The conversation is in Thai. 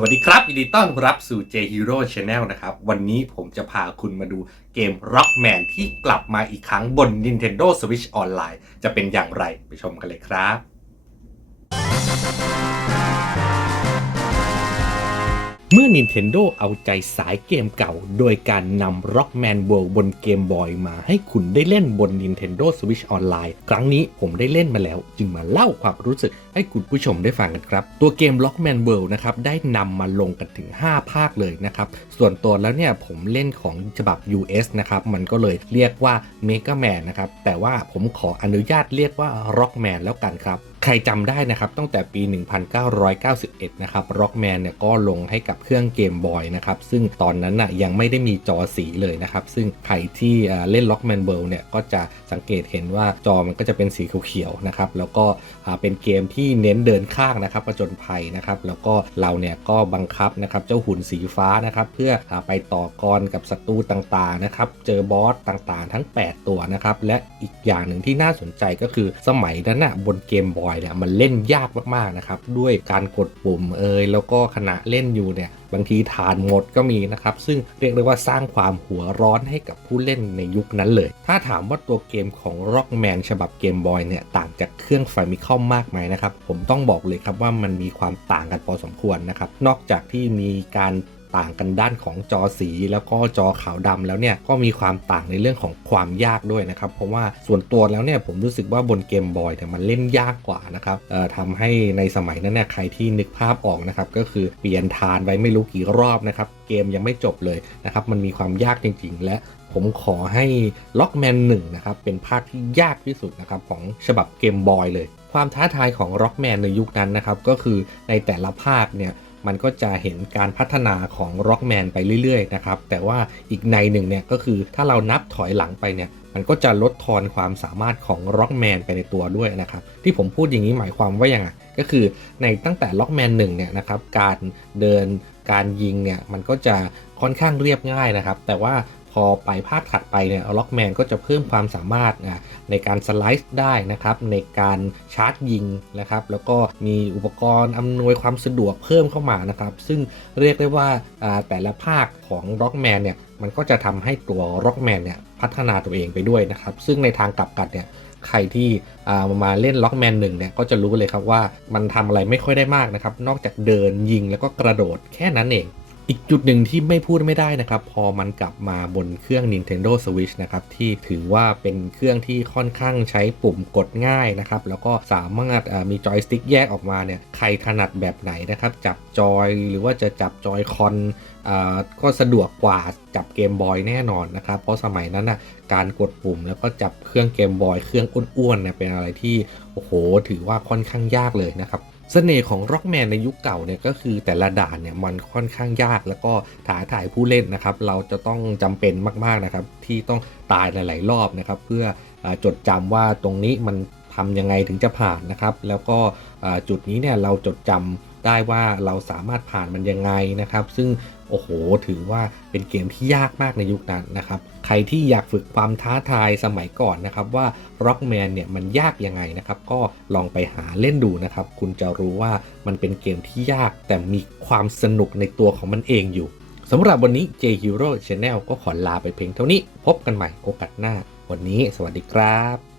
สวัสดีครับยินดีต้อนรับสู่ J Hero Channel นะครับ วันนี้ผมจะพาคุณมาดูเกม Rockman ที่กลับมาอีกครั้งบน Nintendo Switch Online จะเป็นอย่างไรไปชมกันเลยครับ เมื่อ Nintendo เอาใจสายเกมเก่า โดยการนำ Rockman World บนเกมบอยมาให้คุณได้เล่นบน Nintendo Switch Online ครั้งนี้ผมได้เล่นมาแล้ว จึงมาเล่าความรู้สึกให้คุณผู้ชมได้ฟังกันครับ ตัวเกม Rockman World นะครับ ได้นำมาลงกันถึง 5 ภาคเลยนะครับ ส่วนตัวแล้วเนี่ยผมเล่นของฉบับ US นะครับ มันก็เลยเรียกว่า Mega Man นะครับ แต่ว่าผมขออนุญาตเรียกว่า Rockman แล้วกันครับ รจำได้นะครับตั้งแต่ปี 1991 นะครับ Rockman เนี่ยก็ลงให้กับเครื่องเกมบอยนะครับซึ่งตอนนั้นน่ะยังไม่ได้มีจอสีเลยนะครับ ซึ่งใครที่เล่น Rockman World เนี่ยก็จะสังเกตเห็นว่าจอมันก็จะเป็นสีเขียวๆนะครับแล้วก็เป็นเกมที่เน้นเดินข้างนะครับประจนภัยนะครับแล้วก็เราเนี่ยก็บังคับนะครับเจ้าหุ่นสีฟ้านะครับเพื่อไปต่อกรกับศัตรูต่างๆนะครับเจอบอสต่างๆ ทั้ง 8 ตัวนะครับและอีกอย่างหนึ่งที่น่าสนใจก็คือสมัยนั้นน่ะบนเกมบอยเนี่ยมันเล่นยากมากๆนะครับด้วยการกดปุ่มเอยแล้วก็ขณะเล่นอยู่เนี่ยบางทีฐานหมดก็มีนะครับ ซึ่งเรียกได้ว่าสร้างความหัวร้อนให้กับผู้เล่นในยุคนั้นเลย ถ้าถามว่าตัวเกมของ Rockman ฉบับเกมบอยเนี่ยต่างจากเครื่องไฟมิคอมมากไหมนะครับ ผมต้องบอกเลยครับว่ามันมีความต่างกันพอสมควรนะครับ นอกจากที่มีการ ต่างกันด้านของจอสี แล้วก็จอขาวดำแล้วเนี่ยก็มีความต่างในเรื่องของความยากด้วยนะครับ เพราะว่าส่วนตัวแล้วเนี่ยผมรู้สึกว่าบนเกมบอยเนี่ยมันเล่นยากกว่านะครับเอ่อทำให้ในสมัยนั้นเนี่ยใครที่นึกภาพออกนะครับก็คือเปลี่ยนทานไว้ไม่รู้กี่รอบนะครับเกมยังไม่จบเลยนะครับมันมีความยากจริง ๆ และผมขอให้ Rockman 1นะครับเป็นภาคที่ยากที่สุดนะครับของฉบับเกมบอยเลย ความท้าทายของ Rockman ในยุคนั้นนะครับก็คือในแต่ละภาคเนี่ย มันก็จะเห็นการพัฒนาของ Rockman ไปเรื่อยๆนะครับ แต่ว่าอีกในหนึ่งเนี่ยก็คือถ้าเรานับถอยหลังไปเนี่ยมันก็จะลดทอนความสามารถของ Rockman ไปในตัวด้วยนะครับ ที่ผมพูดอย่างนี้หมายความว่ายังไงก็คือในตั้งแต่ Rockman 1เนี่ยนะครับการเดินการยิงเนี่ยมันก็จะค่อนข้างเรียบง่ายนะครับ แต่ว่า พอไปภาคถัดไปเนี่ยล็อกแมนก็จะเพิ่มความสามารถอะในการสไลด์ได้นะครับ ในการชาร์จยิงนะครับ แล้วก็มีอุปกรณ์อำนวยความสะดวกเพิ่มเข้ามานะครับ ซึ่งเรียกได้ว่าแต่ละภาคของล็อกแมนเนี่ยมันก็จะทำให้ตัวล็อกแมนเนี่ยพัฒนาตัวเองไปด้วยนะครับ ซึ่งในทางกลับกันเนี่ยใครที่อ่ามาเล่นล็อกแมนหนึ่งเนี่ยก็จะรู้เลยครับว่ามันทำอะไรไม่ค่อยได้มากนะครับ นอกจากเดินยิงแล้วก็กระโดดแค่นั้นเอง อีกจุดหนึ่งที่ไม่พูดไม่ได้นะครับ พอมันกลับมาบนเครื่อง Nintendo Switch นะครับ ที่ถือว่าเป็นเครื่องที่ค่อนข้างใช้ปุ่มกดง่ายนะครับ แล้วก็สามารถมีจอยสติ๊กแยกออกมาเนี่ยใครถนัดแบบไหนนะครับ จับจอยหรือว่าจะจับจอยคอนก็สะดวกกว่าจับเกมบอยแน่นอนนะครับ เพราะสมัยนั้นนะการกดปุ่มแล้วก็จับเครื่องเกมบอยเครื่องอ้วนๆเนี่ยเป็นอะไรที่โอ้โห ถือว่าค่อนข้างยากเลยนะครับ สน่ห์ของ Rockman ในยุคเก่าเนี่ยก็คือแต่ละด่านเนี่ยมันค่อนข้างยากแล้วก็ท้าทายผู้เล่นนะครับ เราจะต้องจำเป็นมากๆนะครับ ที่ต้องตายหลาย ๆ รอบนะครับ เพื่อจดจำว่าตรงนี้มันทำยังไงถึงจะผ่านนะครับ แล้วก็จุดนี้เนี่ยเราจดจำ ได้ว่าเราสามารถผ่านมันยังไงนะครับ ซึ่งโอ้โห ถือว่าเป็นเกมที่ยากมากในยุคนั้นนะครับ ใครที่อยากฝึกความท้าทายสมัยก่อนนะครับ ว่า Rockman เนี่ยมันยากยังไงนะครับ ก็ลองไปหาเล่นดูนะครับ คุณจะรู้ว่ามันเป็นเกมที่ยากแต่มีความสนุกในตัวของมันเองอยู่สำหรับวันนี้ J Hero Channel ก็ขอลาไปเพียงเท่านี้ พบกันใหม่โอกาสหน้า วันนี้สวัสดีครับ